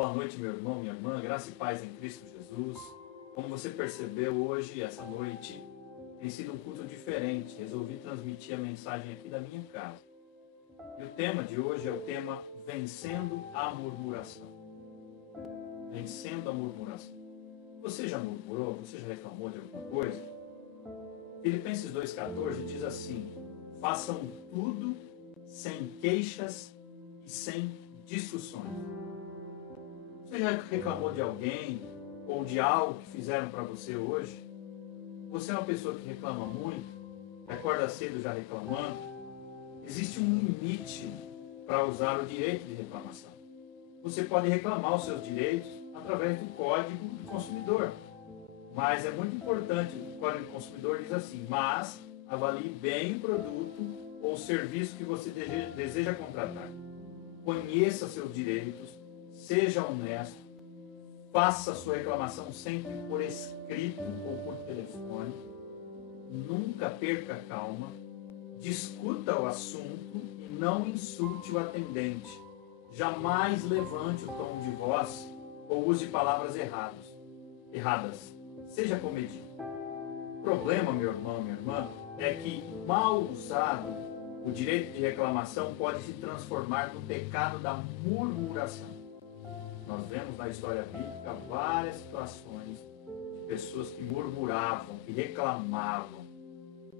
Boa noite, meu irmão, minha irmã, graça e paz em Cristo Jesus. Como você percebeu hoje, essa noite, tem sido um culto diferente. Resolvi transmitir a mensagem aqui da minha casa. E o tema de hoje é o tema Vencendo a Murmuração. Vencendo a murmuração. Você já murmurou? Você já reclamou de alguma coisa? Filipenses 2,14 diz assim: façam tudo sem queixas e sem discussões. Você já reclamou de alguém ou de algo que fizeram para você hoje? Você é uma pessoa que reclama muito, que acorda cedo já reclamando? Existe um limite para usar o direito de reclamação. Você pode reclamar os seus direitos através do Código do Consumidor. Mas é muito importante, o Código do Consumidor diz assim: mas avalie bem o produto ou serviço que você deseja contratar. Conheça seus direitos, seja honesto, faça sua reclamação sempre por escrito ou por telefone, nunca perca a calma, discuta o assunto e não insulte o atendente. Jamais levante o tom de voz ou use palavras erradas. Seja comedido. O problema, meu irmão, minha irmã, é que, mal usado, o direito de reclamação pode se transformar no pecado da murmuração. Nós vemos na história bíblica várias situações de pessoas que murmuravam, que reclamavam.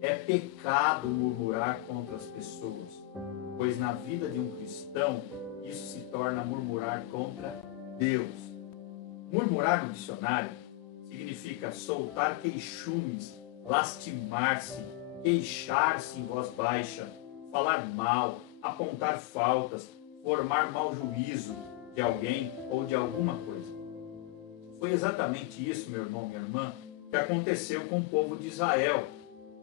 É pecado murmurar contra as pessoas, pois na vida de um cristão, isso se torna murmurar contra Deus. Murmurar no dicionário significa soltar queixumes, lastimar-se, queixar-se em voz baixa, falar mal, apontar faltas, formar mau juízo de alguém ou de alguma coisa. Foi exatamente isso, meu irmão, minha irmã, que aconteceu com o povo de Israel,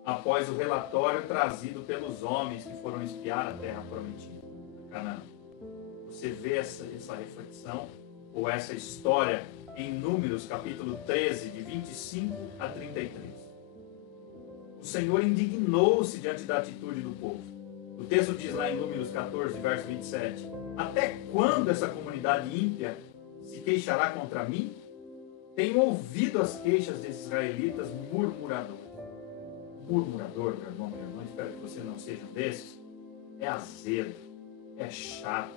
após o relatório trazido pelos homens que foram espiar a terra prometida, Canaã. Você vê essa reflexão ou essa história em Números, capítulo 13, de 25 a 33. O Senhor indignou-se diante da atitude do povo. O texto diz lá em Números 14, verso 27, até quando essa comunidade ímpia se queixará contra mim? Tenho ouvido as queixas desses israelitas murmuradores. Murmurador, meu irmão, minha irmã, espero que você não seja um desses, é azedo, é chato,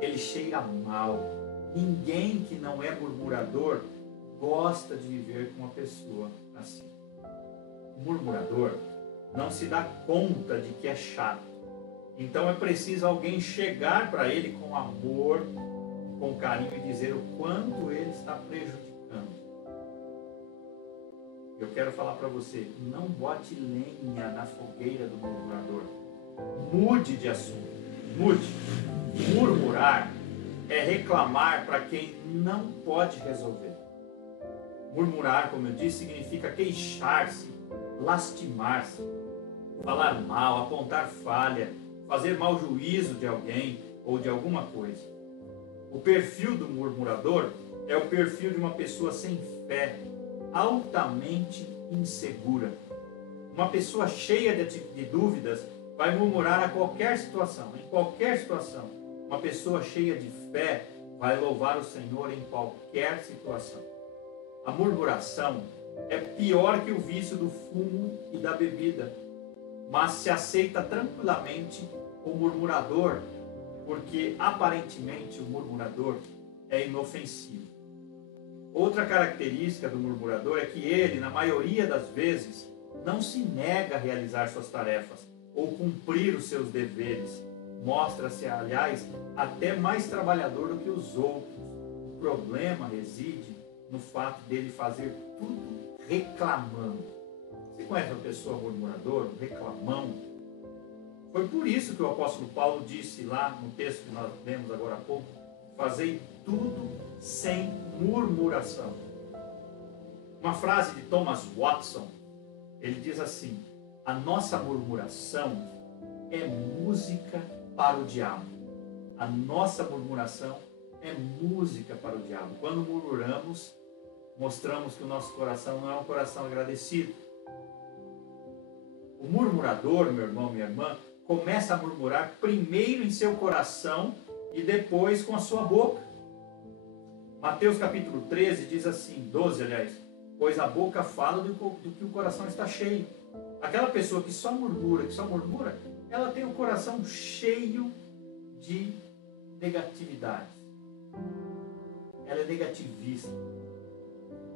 ele cheira mal. Ninguém que não é murmurador gosta de viver com uma pessoa assim. O murmurador não se dá conta de que é chato. Então é preciso alguém chegar para ele com amor, com carinho e dizer o quanto ele está prejudicando. Eu quero falar para você, não bote lenha na fogueira do murmurador. Mude de assunto. Mude. Murmurar é reclamar para quem não pode resolver. Murmurar, como eu disse, significa queixar-se, lastimar-se, falar mal, apontar falha, fazer mau juízo de alguém ou de alguma coisa. O perfil do murmurador é o perfil de uma pessoa sem fé, altamente insegura. Uma pessoa cheia de dúvidas vai murmurar a qualquer situação, em qualquer situação. Uma pessoa cheia de fé vai louvar o Senhor em qualquer situação. A murmuração é pior que o vício do fumo e da bebida, mas se aceita tranquilamente o murmurador, porque aparentemente o murmurador é inofensivo. Outra característica do murmurador é que ele, na maioria das vezes, não se nega a realizar suas tarefas ou cumprir os seus deveres. Mostra-se, aliás, até mais trabalhador do que os outros. O problema reside no fato dele fazer tudo reclamando. Você conhece uma pessoa murmuradora, um reclamão? Foi por isso que o apóstolo Paulo disse lá no texto que nós lemos agora há pouco: fazei tudo sem murmuração. Uma frase de Thomas Watson, ele diz assim: a nossa murmuração é música para o diabo. A nossa murmuração é música para o diabo. Quando murmuramos, mostramos que o nosso coração não é um coração agradecido. O murmurador, meu irmão, minha irmã, começa a murmurar primeiro em seu coração e depois com a sua boca. Mateus capítulo 13 diz assim, 12 aliás, pois a boca fala do que o coração está cheio. Aquela pessoa que só murmura, ela tem o coração cheio de negatividade. Ela é negativista.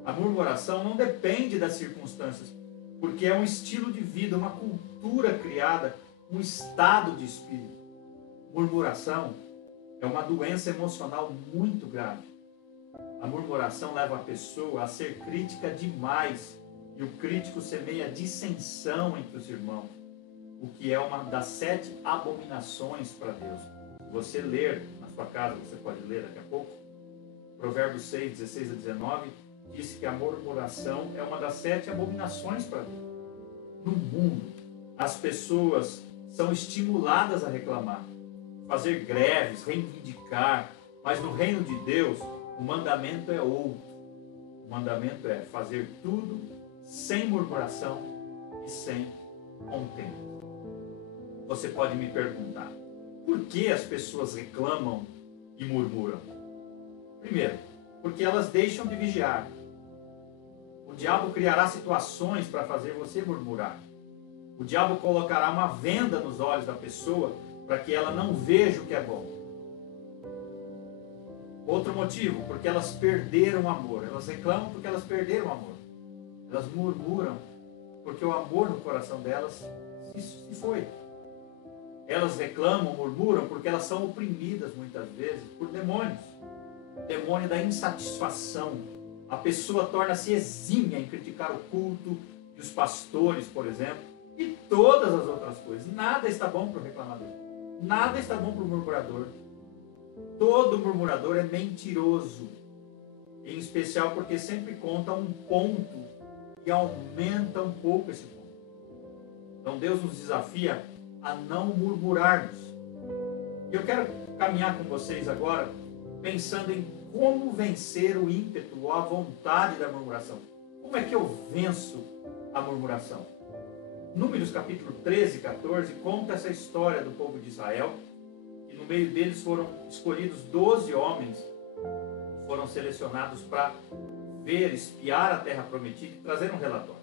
A murmuração não depende das circunstâncias, porque é um estilo de vida, uma cultura criada, um estado de espírito. Murmuração é uma doença emocional muito grave. A murmuração leva a pessoa a ser crítica demais, e o crítico semeia dissensão entre os irmãos, o que é uma das 7 abominações para Deus. Se você ler na sua casa, você pode ler daqui a pouco, Provérbios 6, 16 a 19, diz que a murmuração é uma das 7 abominações para Deus. No mundo, as pessoas são estimuladas a reclamar, fazer greves, reivindicar, mas no reino de Deus, o mandamento é outro. O mandamento é fazer tudo sem murmuração e sem contenda. Você pode me perguntar, por que as pessoas reclamam e murmuram? Primeiro, porque elas deixam de vigiar. O diabo criará situações para fazer você murmurar. O diabo colocará uma venda nos olhos da pessoa para que ela não veja o que é bom. Outro motivo, porque elas perderam o amor. Elas reclamam porque elas perderam o amor. Elas murmuram porque o amor no coração delas se foi. Elas reclamam, murmuram porque elas são oprimidas muitas vezes por demônios. Demônio da insatisfação. A pessoa torna-se exímia em criticar o culto e os pastores, por exemplo, e todas as outras coisas. Nada está bom para o reclamador. Nada está bom para o murmurador. Todo murmurador é mentiroso, em especial porque sempre conta um ponto e aumenta um pouco esse ponto. Então Deus nos desafia a não murmurarmos. Eu quero caminhar com vocês agora pensando em como vencer o ímpeto ou a vontade da murmuração. Como é que eu venço a murmuração? Números capítulo 13 e 14 conta essa história do povo de Israel. No meio deles foram escolhidos 12 homens que foram selecionados para ver, espiar a terra prometida e trazer um relatório.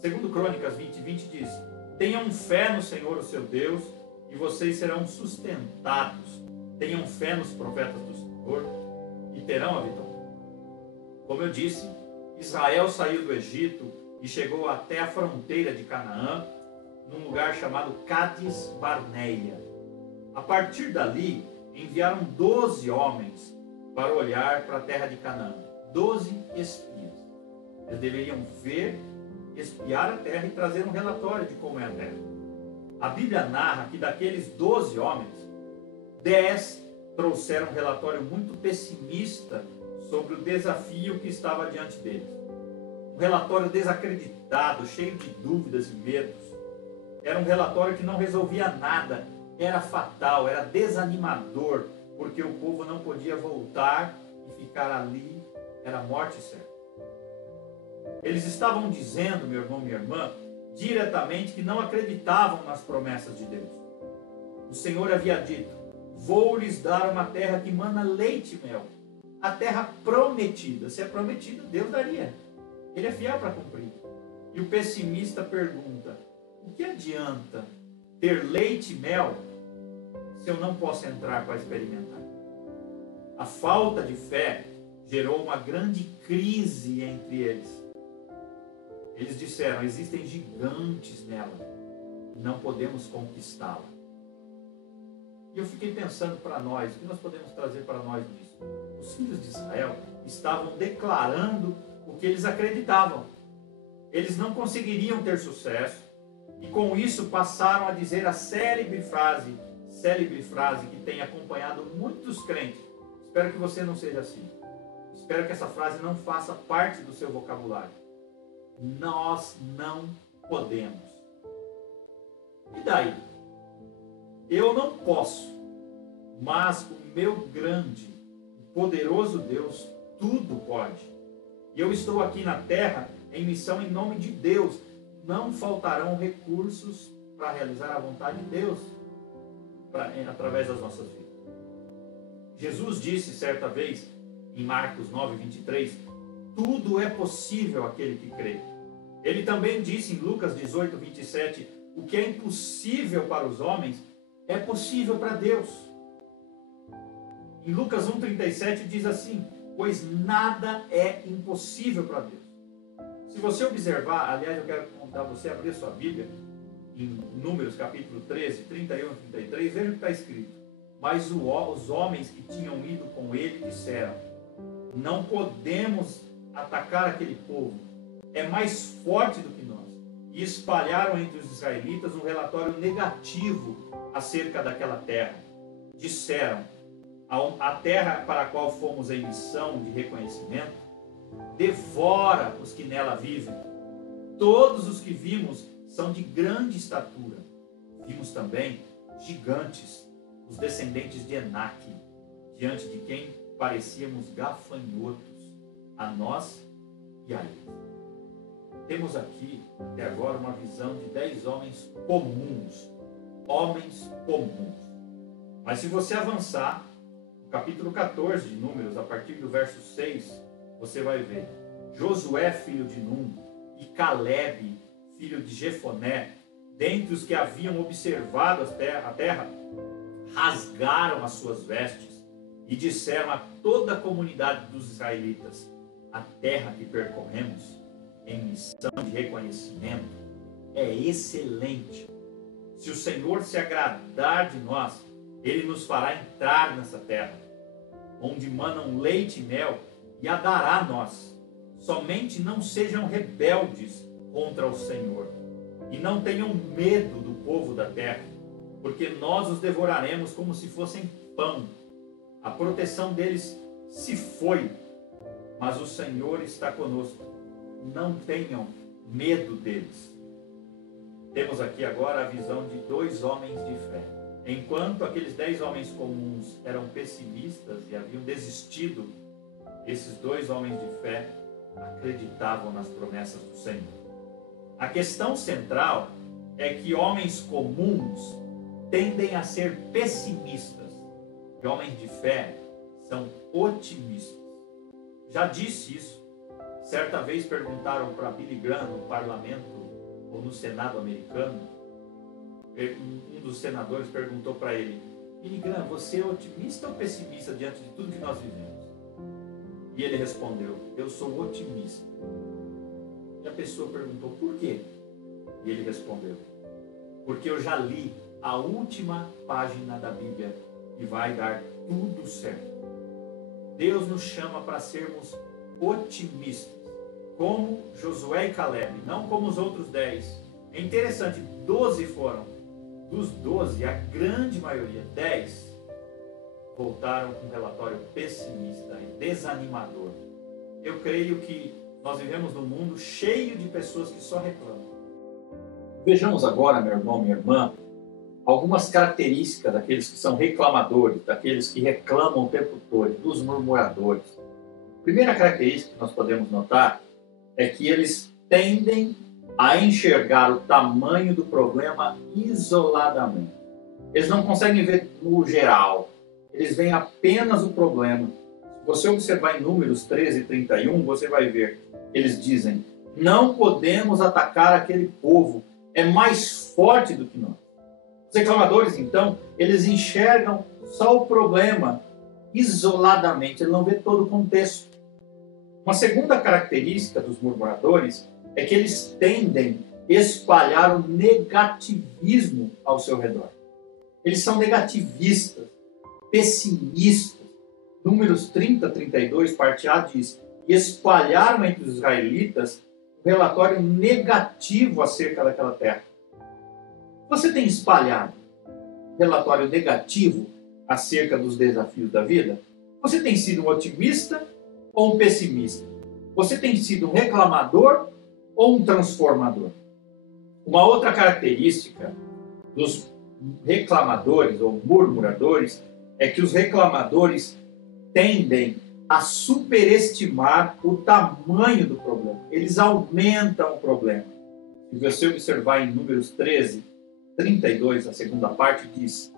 Segundo Crônicas 20, 20 diz: tenham fé no Senhor, o seu Deus, e vocês serão sustentados. Tenham fé nos profetas do Senhor e terão a vitória. Como eu disse, Israel saiu do Egito e chegou até a fronteira de Canaã, num lugar chamado Cades Barneia. A partir dali, enviaram 12 homens para olhar para a terra de Canaã. 12 espias. Eles deveriam ver, espiar a terra e trazer um relatório de como é a terra. A Bíblia narra que daqueles 12 homens, 10 trouxeram um relatório muito pessimista sobre o desafio que estava diante deles. Um relatório desacreditado, cheio de dúvidas e medos. Era um relatório que não resolvia nada. Era fatal, era desanimador, porque o povo não podia voltar e ficar ali, era morte certa. Eles estavam dizendo, meu irmão, minha irmã, diretamente que não acreditavam nas promessas de Deus. O Senhor havia dito: vou lhes dar uma terra que mana leite e mel. A terra prometida. Se é prometida, Deus daria. Ele é fiel para cumprir. E o pessimista pergunta: o que adianta ter leite e mel se eu não posso entrar para experimentar? A falta de fé gerou uma grande crise entre eles. Eles disseram: existem gigantes nela, não podemos conquistá-la. E eu fiquei pensando para nós, o que nós podemos trazer para nós disso? Os filhos de Israel estavam declarando o que eles acreditavam. Eles não conseguiriam ter sucesso, e com isso passaram a dizer a célebre frase que tem acompanhado muitos crentes. Espero que você não seja assim. Espero que essa frase não faça parte do seu vocabulário. Nós não podemos. E daí? Eu não posso, mas o meu grande, poderoso Deus tudo pode. E eu estou aqui na terra em missão em nome de Deus. Não faltarão recursos para realizar a vontade de Deus através das nossas vidas. Jesus disse certa vez em Marcos 9, 23, tudo é possível àquele que crê. Ele também disse em Lucas 18, 27, o que é impossível para os homens é possível para Deus. Em Lucas 1, 37 diz assim, pois nada é impossível para Deus. Se você observar, aliás, eu quero convidar você a abrir sua Bíblia, em Números capítulo 13, 31 e 33, veja o que está escrito. Mas os homens que tinham ido com ele disseram, não podemos atacar aquele povo, é mais forte do que nós. E espalharam entre os israelitas um relatório negativo acerca daquela terra. Disseram, a terra para a qual fomos em missão de reconhecimento, devora os que nela vivem. Todos os que vimos são de grande estatura. Vimos também gigantes, os descendentes de Enaque, diante de quem parecíamos gafanhotos, a nós e a eles. Temos aqui, até agora, uma visão de 10 homens comuns. Homens comuns. Mas se você avançar, no capítulo 14 de Números, a partir do verso 6, você vai ver Josué, filho de Num, e Calebe, filho de Jefoné, dentre os que haviam observado a terra, rasgaram as suas vestes e disseram a toda a comunidade dos israelitas, a terra que percorremos em missão de reconhecimento é excelente. Se o Senhor se agradar de nós, Ele nos fará entrar nessa terra, onde manam leite e mel, e a dará a nós. Somente não sejam rebeldes contra o Senhor, e não tenham medo do povo da terra, porque nós os devoraremos como se fossem pão. A proteção deles se foi, mas o Senhor está conosco. Não tenham medo deles. Temos aqui agora a visão de 2 homens de fé. Enquanto aqueles 10 homens comuns eram pessimistas e haviam desistido, esses 2 homens de fé acreditavam nas promessas do Senhor. A questão central é que homens comuns tendem a ser pessimistas e homens de fé são otimistas. Já disse isso. Certa vez perguntaram para Billy Graham no parlamento ou no Senado americano, um dos senadores perguntou para ele, Billy Graham, você é otimista ou pessimista diante de tudo que nós vivemos? E ele respondeu, eu sou otimista. E a pessoa perguntou, por quê? E ele respondeu, porque eu já li a última página da Bíblia e vai dar tudo certo. Deus nos chama para sermos otimistas, como Josué e Calebe, não como os outros 10. É interessante, 12 foram. Dos 12, a grande maioria, 10, voltaram com um relatório pessimista e desanimador. Eu creio que nós vivemos num mundo cheio de pessoas que só reclamam. Vejamos agora, meu irmão, minha irmã, algumas características daqueles que são reclamadores, daqueles que reclamam o tempo todo, dos murmuradores. A primeira característica que nós podemos notar é que eles tendem a enxergar o tamanho do problema isoladamente. Eles não conseguem ver no geral, eles veem apenas o problema. Se você observar em Números 13 e 31, você vai ver, eles dizem, não podemos atacar aquele povo, é mais forte do que nós. Os reclamadores, então, eles enxergam só o problema isoladamente, ele não vê todo o contexto. Uma segunda característica dos murmuradores é que eles tendem a espalhar o negativismo ao seu redor. Eles são negativistas, pessimistas. Números 30, 32, parte A diz, e espalharam entre os israelitas um relatório negativo acerca daquela terra. Você tem espalhado um relatório negativo acerca dos desafios da vida? Você tem sido um otimista ou um pessimista? Você tem sido um reclamador ou um transformador? Uma outra característica dos reclamadores ou murmuradores é que os reclamadores tendem a superestimar o tamanho do problema. Eles aumentam o problema. Se você observar em Números 13, 32, a segunda parte diz,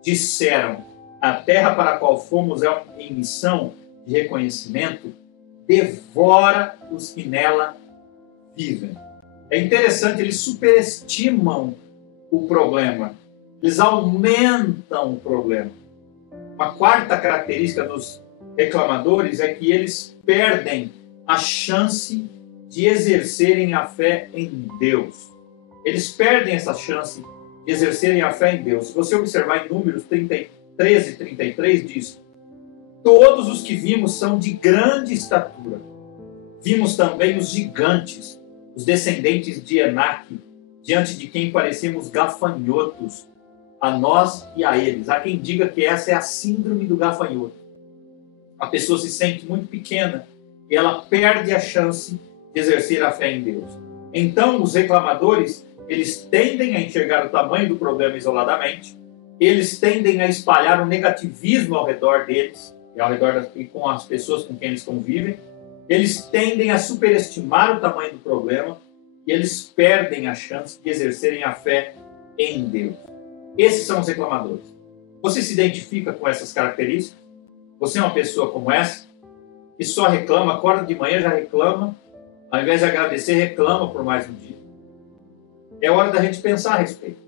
disseram, a terra para a qual fomos em missão de reconhecimento devora os que nela vivem. É interessante, eles superestimam o problema, eles aumentam o problema. Uma quarta característica dos reclamadores é que eles perdem a chance de exercerem a fé em Deus. Eles perdem essa chance de exercerem a fé em Deus. Se você observar em Números 33 e 33, diz: todos os que vimos são de grande estatura. Vimos também os gigantes, os descendentes de Enaque, diante de quem parecemos gafanhotos, a nós e a eles. Há quem diga que essa é a síndrome do gafanhoto. A pessoa se sente muito pequena e ela perde a chance de exercer a fé em Deus. Então, os reclamadores, eles tendem a enxergar o tamanho do problema isoladamente, eles tendem a espalhar o negativismo ao redor deles, e ao redor com as pessoas com quem eles convivem, eles tendem a superestimar o tamanho do problema e eles perdem a chance de exercerem a fé em Deus. Esses são os reclamadores. Você se identifica com essas características? Você é uma pessoa como essa, que só reclama, acorda de manhã já reclama, ao invés de agradecer, reclama por mais um dia. É hora da gente pensar a respeito.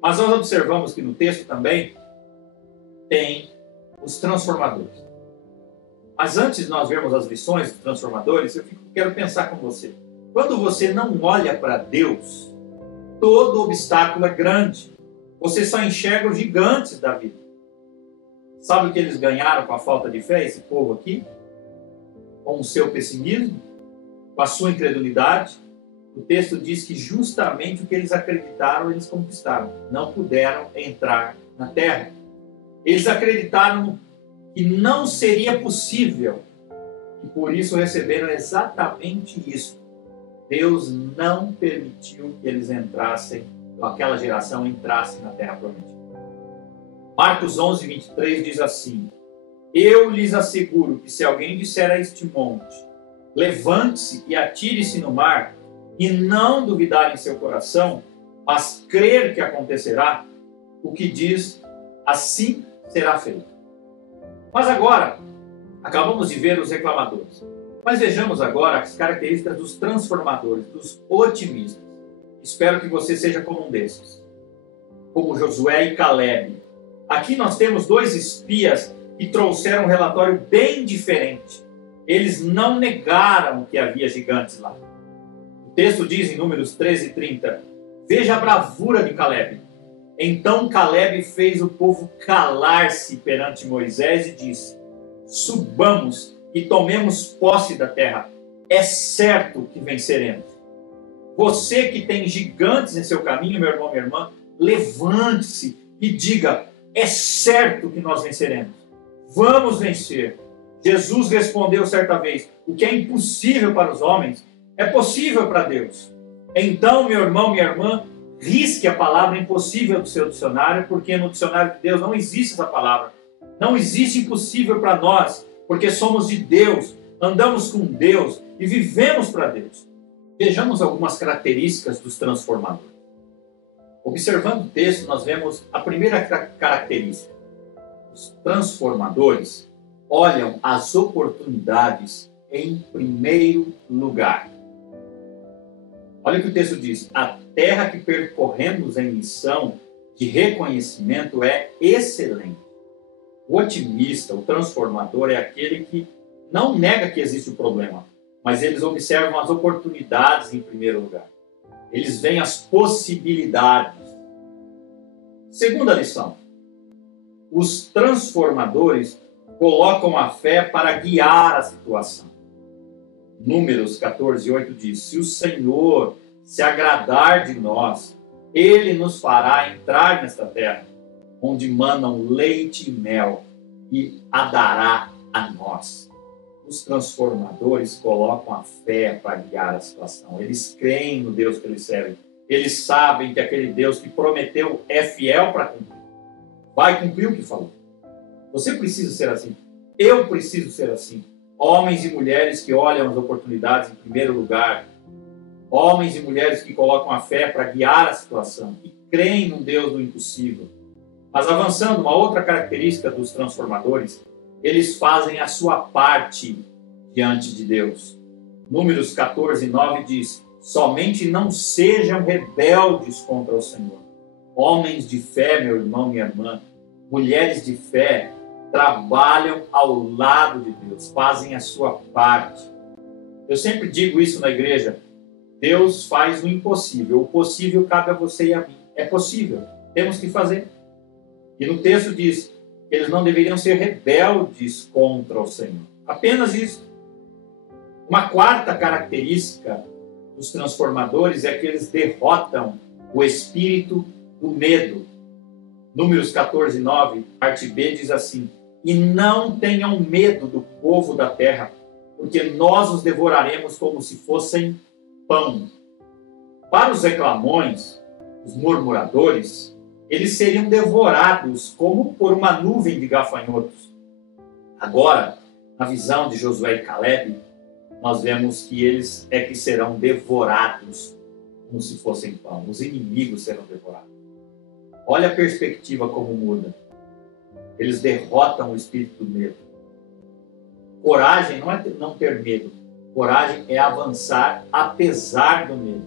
Mas nós observamos que no texto também tem os transformadores. Mas antes de nós vermos as lições dos transformadores, eu quero pensar com você. Quando você não olha para Deus, todo obstáculo é grande. Você só enxerga os gigantes da vida. Sabe o que eles ganharam com a falta de fé, esse povo aqui? Com o seu pessimismo? Com a sua incredulidade? O texto diz que justamente o que eles acreditaram, eles conquistaram. Não puderam entrar na terra. Eles acreditaram que não seria possível. E por isso receberam exatamente isso. Deus não permitiu que eles entrassem, aquela geração entrasse na terra prometida. Marcos 11, 23 diz assim: eu lhes asseguro que se alguém disser a este monte, levante-se e atire-se no mar, e não duvidar em seu coração, mas crer que acontecerá, o que diz, assim será feito. Mas agora, acabamos de ver os reclamadores. Mas vejamos agora as características dos transformadores, dos otimistas. Espero que você seja como um desses, como Josué e Caleb. Aqui nós temos dois espias que trouxeram um relatório bem diferente. Eles não negaram que havia gigantes lá. O texto diz em Números 13 e 30, veja a bravura de Caleb. Então Caleb fez o povo calar-se perante Moisés e disse, subamos e tomemos posse da terra. É certo que venceremos. Você que tem gigantes em seu caminho, meu irmão, minha irmã, levante-se e diga, é certo que nós venceremos. Vamos vencer. Jesus respondeu certa vez, o que é impossível para os homens, é possível para Deus. Então, meu irmão, minha irmã, risque a palavra impossível do seu dicionário, porque no dicionário de Deus não existe essa palavra. Não existe impossível para nós, porque somos de Deus, andamos com Deus e vivemos para Deus. Vejamos algumas características dos transformadores. Observando o texto, nós vemos a primeira característica. Os transformadores olham as oportunidades em primeiro lugar. Olha o que o texto diz. A terra que percorremos em missão de reconhecimento é excelente. O otimista, o transformador, é aquele que não nega que existe o problema, mas eles observam as oportunidades em primeiro lugar. Eles veem as possibilidades. Segunda lição. Os transformadores colocam a fé para guiar a situação. Números 14, 8 diz, se o Senhor se agradar de nós, Ele nos fará entrar nesta terra, onde manam leite e mel, e a dará a nós. Os transformadores colocam a fé para guiar a situação. Eles creem no Deus que eles servem. Eles sabem que aquele Deus que prometeu é fiel para cumprir. Vai cumprir o que falou. Você precisa ser assim. Eu preciso ser assim. Homens e mulheres que olham as oportunidades em primeiro lugar. Homens e mulheres que colocam a fé para guiar a situação. E creem no Deus do impossível. Mas avançando, uma outra característica dos transformadores eles fazem a sua parte diante de Deus. Números 14:9 diz: somente não sejam rebeldes contra o Senhor. Homens de fé, meu irmão, minha irmã, mulheres de fé, trabalham ao lado de Deus, fazem a sua parte. Eu sempre digo isso na igreja: Deus faz o impossível, o possível cabe a você e a mim. É possível, temos que fazer. E no texto diz que eles não deveriam ser rebeldes contra o Senhor. Apenas isso. Uma quarta característica dos transformadores é que eles derrotam o espírito do medo. Números 14:9, parte B, diz assim: e não tenham medo do povo da terra, porque nós os devoraremos como se fossem pão. Para os reclamões, os murmuradores, eles seriam devorados como por uma nuvem de gafanhotos. Agora, na visão de Josué e Caleb, nós vemos que eles é que serão devorados como se fossem pão. Os inimigos serão devorados. Olha a perspectiva como muda. Eles derrotam o espírito do medo. Coragem não é não ter medo. Coragem é avançar apesar do medo,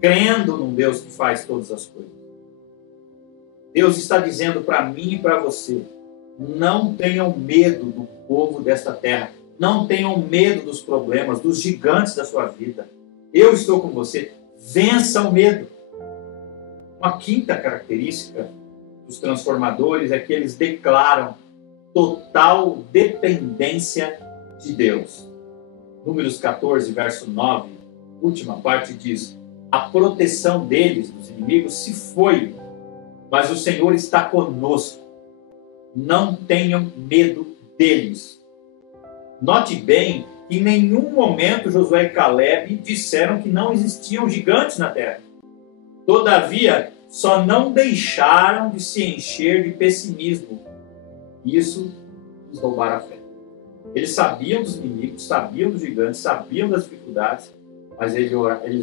crendo num Deus que faz todas as coisas. Deus está dizendo para mim e para você: não tenham medo do povo desta terra. Não tenham medo dos problemas, dos gigantes da sua vida. Eu estou com você. Vença o medo. Uma quinta característica dos transformadores é que eles declaram total dependência de Deus. Números 14, verso 9, última parte diz: a proteção deles, dos inimigos, se foi, mas o Senhor está conosco. Não tenham medo deles. Note bem que em nenhum momento Josué e Caleb disseram que não existiam gigantes na terra. Todavia, só não deixaram de se encher de pessimismo. Isso lhes roubar a fé. Eles sabiam dos inimigos, sabiam dos gigantes, sabiam das dificuldades, mas eles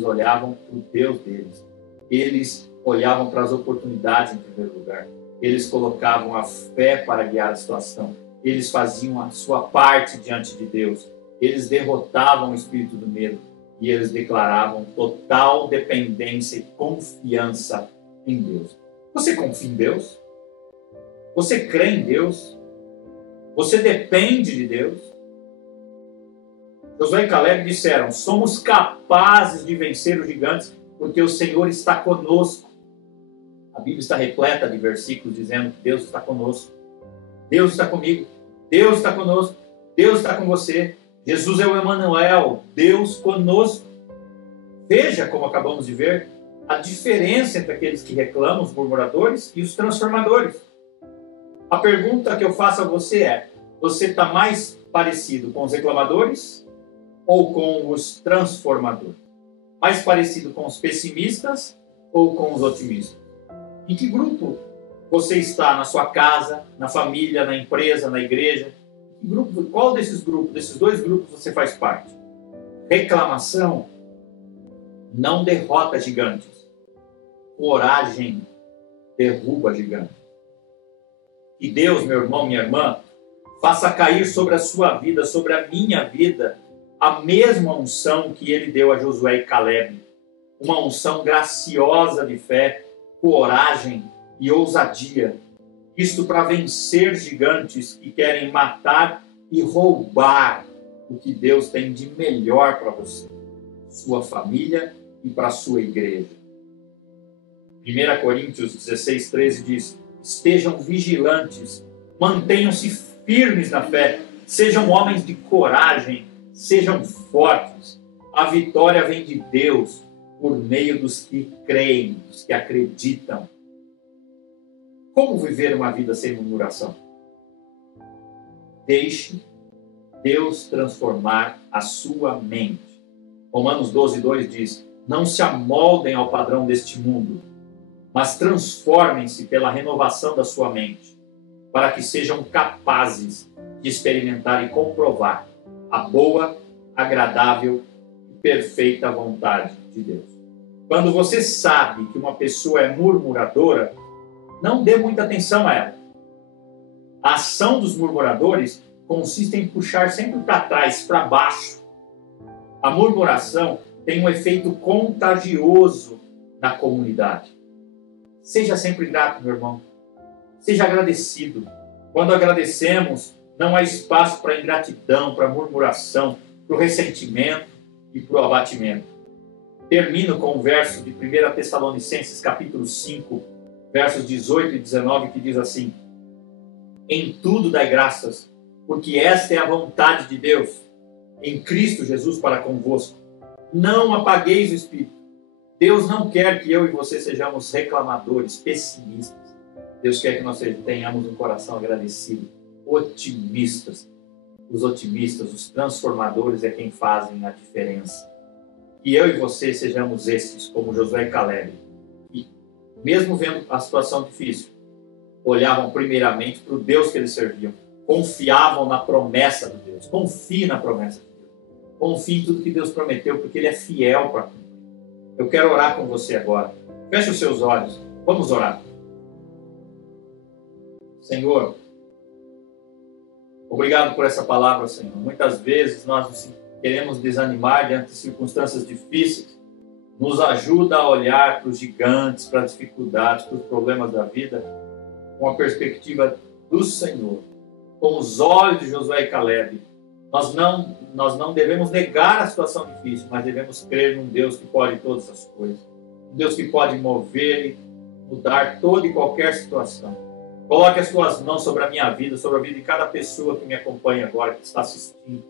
olhavam para o Deus deles. Eles olhavam para as oportunidades em primeiro lugar. Eles colocavam a fé para guiar a situação. Eles faziam a sua parte diante de Deus. Eles derrotavam o espírito do medo e eles declaravam total dependência e confiança em Deus. Você confia em Deus? Você crê em Deus? Você depende de Deus? Josué e Caleb disseram: somos capazes de vencer os gigantes porque o Senhor está conosco. A Bíblia está repleta de versículos dizendo que Deus está conosco. Deus está comigo, Deus está conosco, Deus está com você. Jesus é o Emanuel, Deus conosco. Veja como acabamos de ver a diferença entre aqueles que reclamam, os murmuradores, e os transformadores. A pergunta que eu faço a você é: você está mais parecido com os reclamadores ou com os transformadores? Mais parecido com os pessimistas ou com os otimistas? Em que grupo você está? Na sua casa, na família, na empresa, na igreja? Qual desses grupos, desses dois grupos você faz parte? Reclamação não derrota gigantes. Coragem derruba gigantes. E Deus, meu irmão, minha irmã, faça cair sobre a sua vida, sobre a minha vida, a mesma unção que Ele deu a Josué e Caleb. Uma unção graciosa de fé, coragem e ousadia. Isto para vencer gigantes que querem matar e roubar o que Deus tem de melhor para você, sua família e para a sua igreja. 1 Coríntios 16:13 diz: estejam vigilantes, mantenham-se firmes na fé, sejam homens de coragem, sejam fortes. A vitória vem de Deus por meio dos que creem, dos que acreditam. Como viver uma vida sem murmuração? Deixe Deus transformar a sua mente. Romanos 12:2 diz: não se amoldem ao padrão deste mundo, mas transformem-se pela renovação da sua mente, para que sejam capazes de experimentar e comprovar a boa, agradável e perfeita vontade de Deus. Quando você sabe que uma pessoa é murmuradora, não dê muita atenção a ela. A ação dos murmuradores consiste em puxar sempre para trás, para baixo. A murmuração tem um efeito contagioso na comunidade. Seja sempre grato, meu irmão. Seja agradecido. Quando agradecemos, não há espaço para ingratidão, para murmuração, para o ressentimento e para o abatimento. Termino com o verso de 1 Tessalonicenses, capítulo 5, versos 18 e 19, que diz assim: em tudo dai graças, porque esta é a vontade de Deus, em Cristo Jesus para convosco. Não apagueis o espírito. Deus não quer que eu e você sejamos reclamadores, pessimistas. Deus quer que nós tenhamos um coração agradecido, otimistas. Os otimistas, os transformadores é quem fazem a diferença. Que eu e você sejamos esses, como Josué e Caleb, que, mesmo vendo a situação difícil, olhavam primeiramente para o Deus que eles serviam, confiavam na promessa de Deus. Confie na promessa de Deus. Confie em tudo que Deus prometeu, porque Ele é fiel para cumprir. Eu quero orar com você agora. Feche os seus olhos. Vamos orar. Senhor, obrigado por essa palavra, Senhor. Muitas vezes nós queremos desanimar diante de circunstâncias difíceis. Nos ajuda a olhar para os gigantes, para as dificuldades, para os problemas da vida, com a perspectiva do Senhor. Com os olhos de Josué e Caleb. Nós não devemos negar a situação difícil, mas devemos crer num Deus que pode todas as coisas. Um Deus que pode mover e mudar toda e qualquer situação. Coloque as tuas mãos sobre a minha vida, sobre a vida de cada pessoa que me acompanha agora, que está assistindo.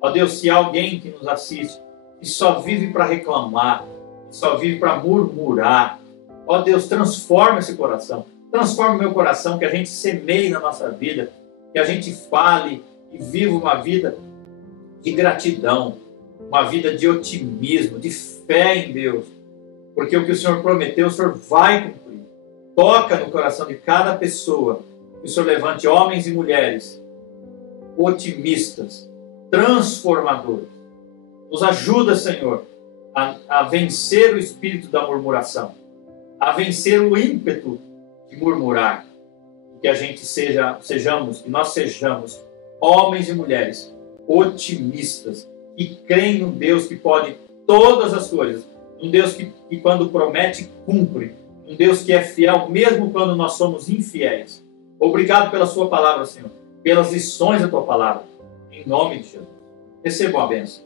Ó Deus, se há alguém que nos assiste, que só vive para reclamar, que só vive para murmurar, ó Deus, transforma esse coração. Transforma o meu coração, que a gente semeie na nossa vida, que a gente fale e viva uma vida de gratidão, uma vida de otimismo, de fé em Deus. Porque o que o Senhor prometeu, o Senhor vai cumprir. Toca no coração de cada pessoa, que o Senhor levante homens e mulheres otimistas, transformadores. Nos ajuda, Senhor, a vencer o espírito da murmuração, a vencer o ímpeto de murmurar. Que a gente que nós sejamos homens e mulheres otimistas, que creem num Deus que pode todas as coisas, um Deus que quando promete, cumpre, um Deus que é fiel mesmo quando nós somos infiéis. Obrigado pela sua palavra, Senhor, pelas lições da tua palavra, em nome de Jesus. Recebam a bênção.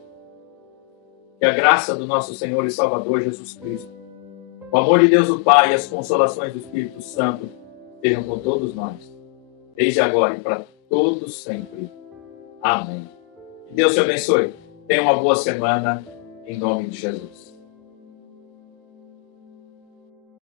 Que a graça do nosso Senhor e Salvador Jesus Cristo, o amor de Deus o Pai e as consolações do Espírito Santo estejam com todos nós, desde agora e para todos sempre. Amém. Que Deus te abençoe. Tenha uma boa semana, em nome de Jesus.